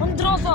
1500،